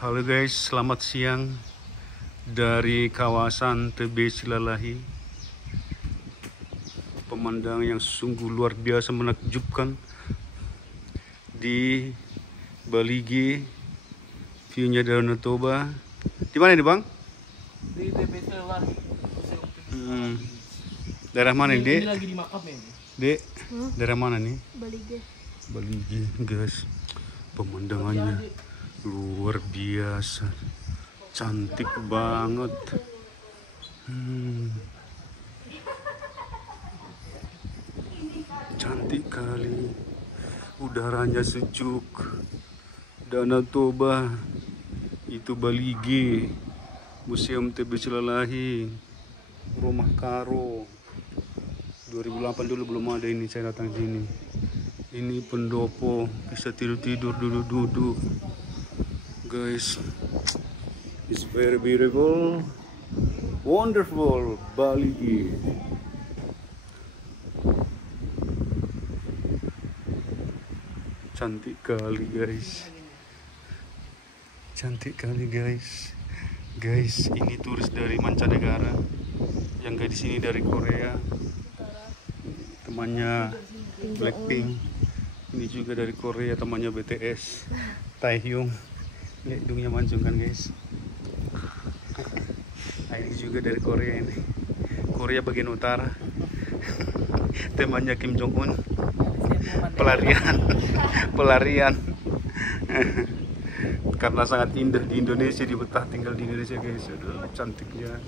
Halo guys, selamat siang dari kawasan Tebe Silalahi. Pemandangan yang sungguh luar biasa menakjubkan di Balige. View-nya Danau Toba. Di mana ini, Bang? Di Tebe Silalahi. Daerah mana ini, Dek? Ini lagi di makam ya. Dek, daerah mana nih? Balige. Balige, guys. Pemandangannya luar biasa, cantik banget. Cantik kali, udaranya sejuk. Danau Toba, itu Balige, Museum Tebe Silalahi, Rumah Karo. 2008 dulu belum ada ini, saya datang sini. Ini pendopo, bisa tidur-tidur, duduk-duduk. Guys, it's very beautiful, wonderful Balige. Cantik kali guys, cantik kali guys. Guys, ini turis dari mancanegara, yang di sini dari Korea, temannya Blackpink. Ini juga dari Korea, temannya BTS, Taehyung. Lihat hidungnya mancung kan guys. Nah, ini juga dari Korea, ini Korea bagian utara. Temannya Kim Jong Un, pelarian karena sangat indah di Indonesia, di betah tinggal di Indonesia guys. Aduh, cantiknya.